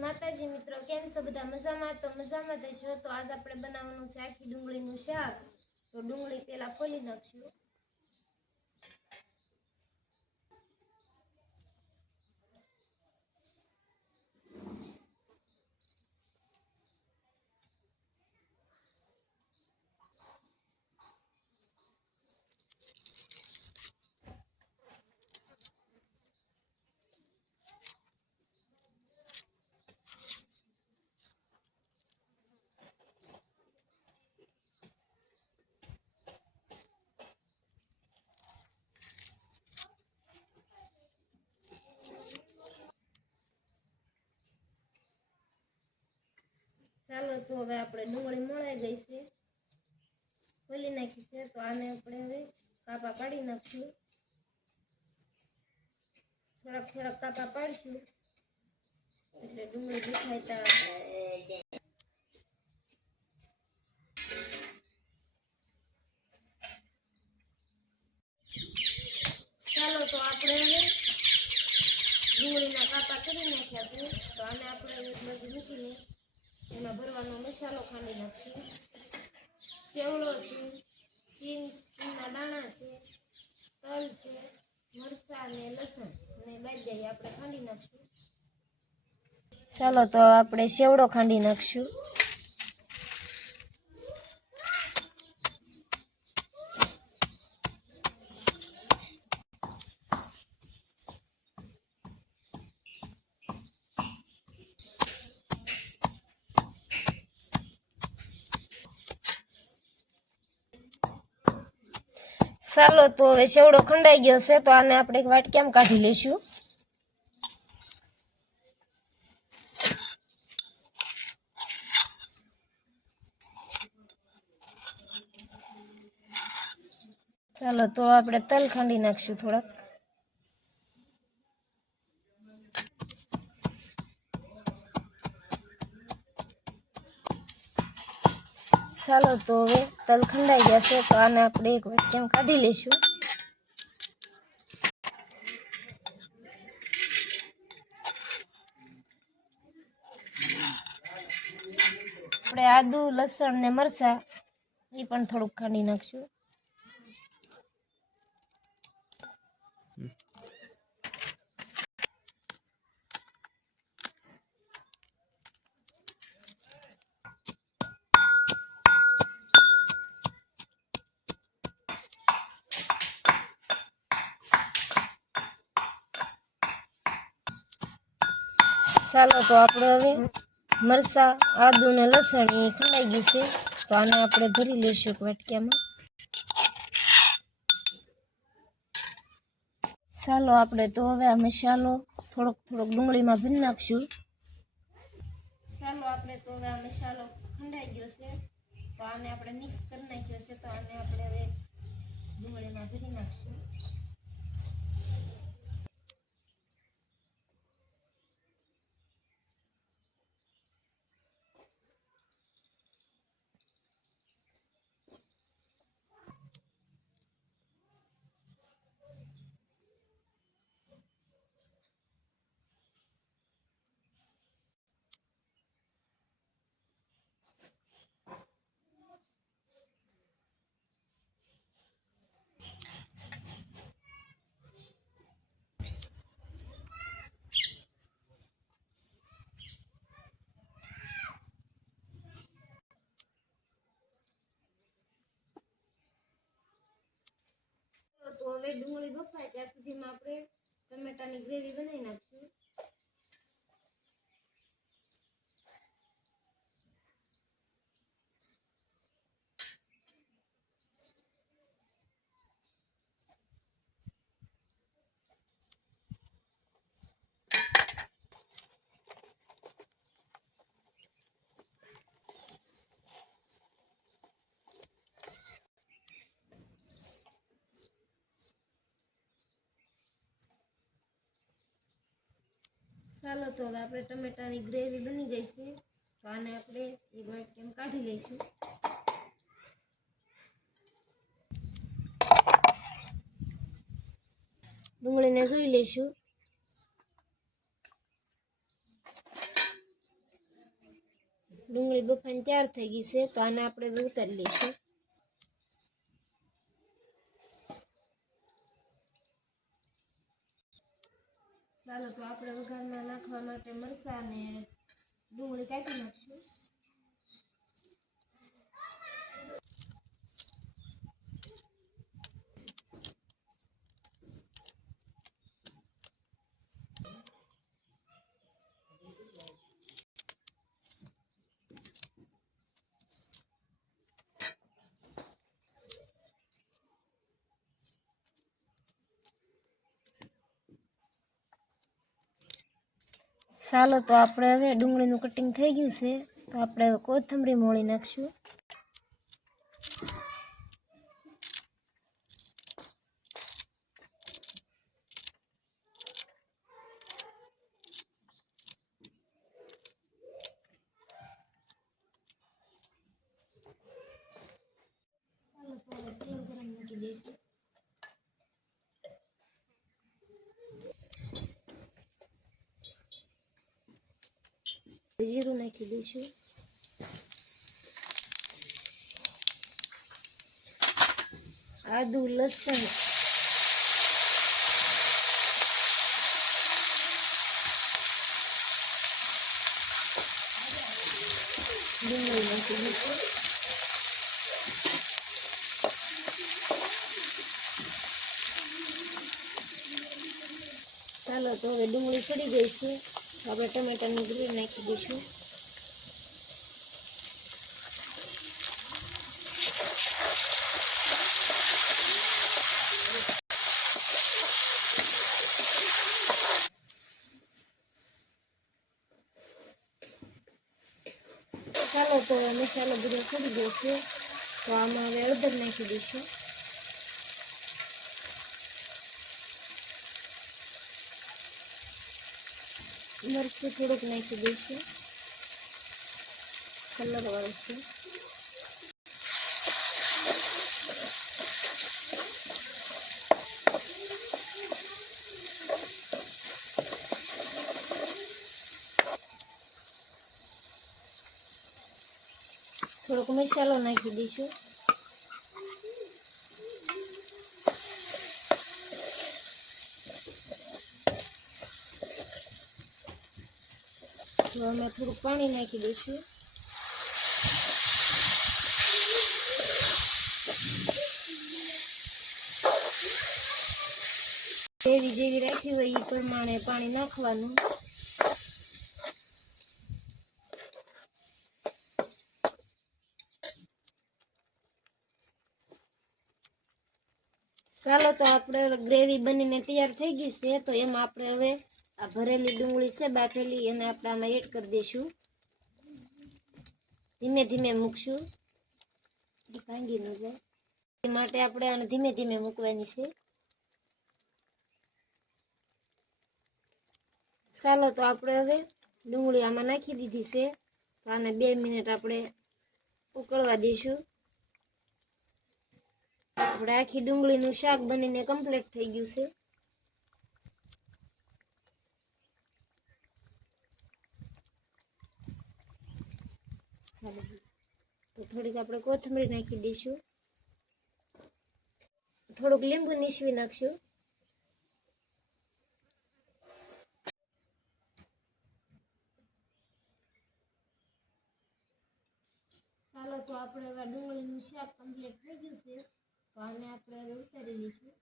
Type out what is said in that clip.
માતાજી મિત્રો, કેમ છો બધા? મજામાં? તો મજામાં જ છો. તો આજ આપણે બનાવવાનું છે આખી ડુંગળીનું શાક. તો ડુંગળી પેલા ફોલી નાખશું. ચાલો, તો હવે આપણે ડુંગળી મોળાઈ ગઈ છે, ખોલી નાખી છે. તો આને આપણે હવે કાપા પાડી નાખશું. થોડાક થોડાક કાપા પાડશું એટલે ડુંગળી દેખાય તા. ચાલો, તો આપણે હવે ડુંગળીના કાપા કરી નાખ્યા છે. તો આને આપણે એક બાજુ મૂકીને એમાં ભરવાનો મસાલો ખાંડી નાખશું. સેવડો છે, સિંગના દાણા છે, તલ છે, મરચાં અને લસણ અને બાજરાઈ આપણે ખાંડી નાખશું. ચાલો, તો આપણે સેવડો ખાંડી નાખશું. ચાલો, તો હવે સેવડો ખંડાઈ ગયો છે. તો આને આપણે એક વાટકામાં કાઢી લઈશું. ચાલો, તો આપણે તલ ખાંડી નાખશું થોડાક. ચાલો, તો હવે તલ ખંડાઈ ગયા છે. તો આને આપણે એક વાટકામાં કાઢી લઈશું. આપણે આદુ, લસણ ને મરચાં એ પણ થોડુંક ખાંડી નાખશું. ચાલો, તો આપણે હવે મરચાં, આદુ ને લસણ એ ખંડાઈ ગયું છે. તો આને આપણે ભરી લઈશું વાટકામાં. ચાલો, આપણે તો હવે આ મસાલો થોડોક ડુંગળીમાં ભરી નાખશું. ચાલો, આપણે તો હવે આ મસાલો ખંડાઈ ગયો છે. તો આને આપણે મિક્સ કરી નાખ્યો છે. તો આને આપણે હવે ડુંગળીમાં ભરી નાખશું. તો હવે ડુંગળી બફાય ત્યાં સુધીમાં આપણે ટમેટાની ગ્રેવી બનાવી નાખશું. ચાલો, તો હવે આપણે ટમેટાની ગ્રેવી બની ગઈ છે. તો આને આપણે એક વાટકામાં કાઢી લઈશું. ડુંગળીને જોઈ લઈશું. ડુંગળી બફાઈને તૈયાર થઈ ગઈ છે, તો આને આપણે હવે ઉતારી લઈશું. ચાલો તો આપણે વઘારમાં નાખવા માટે મરચાં અને ડુંગળી કાપી નાખશું. ચાલો તો આપણે હવે ડુંગળીનું કટિંગ થઈ ગયું છે, તો આપણે હવે કોથમરી મોળી નાખશું. ચાલો તો હવે તેલ ગરમ મૂકી દઈશું. જીરું નાખી દઈશું. આદુ, લસણ, ડુંગળી નાખી દઈશું. ચાલો તો હવે ડુંગળી ચડી ગઈ છે, તો આપણે ટમેટાની ગ્રેવી નાખી દઈશું. ચાલો તો મસાલો બધો ચડી ગયો છે, તો આમાં હવે હળદર નાખી દઈશું. મરચું થોડુંક નાખી દઈશું, કલર વાળું છે. થોડોક મસાલો નાખી દઈશું. તો અમે થોડુંક પાણી નાખી દઈશું. જેવી રાખી હોય એ પ્રમાણે પાણી નાખવાનું. ચાલો તો આપણે ગ્રેવી બનીને તૈયાર થઈ ગઈ છે, તો એમાં આપણે હવે આ ભરેલી ડુંગળી છે બાફેલી, એને આપણે આમાં એડ કરી દઈશું. ધીમે ધીમે મૂકશું, ભાંગી ન જાય એ માટે આપણે આને ધીમે ધીમે મૂકવાની છે. ચાલો તો આપણે હવે ડુંગળી આમાં નાખી દીધી છે, તો આને 2 મિનિટ આપણે ઉકળવા દઈશું. આપણે આખી ડુંગળીનું શાક બનીને કમ્પ્લીટ થઈ ગયું છે. તો થોડીક આપણે કોથમરી નાખી દઈશું, થોડુંક લીંબુ નીસવી નાખશું. ચાલો તો આપણે હવે ડુંગળીનું શાક કમ્પ્લીટ થઈ ગયું છે, તો આને આપણે હવે ઉતારી લઈશું.